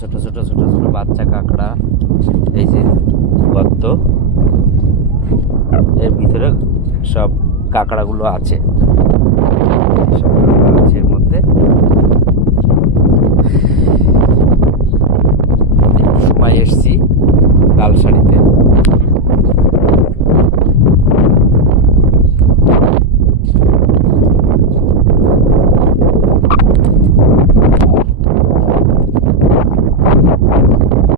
ছোট ছোট ছোট ছোট বাচ্চা কাঁকড়া। এই যে গর্ত, এর ভিতরে সব কাঁকড়াগুলো আছে। সব কাঁকড়া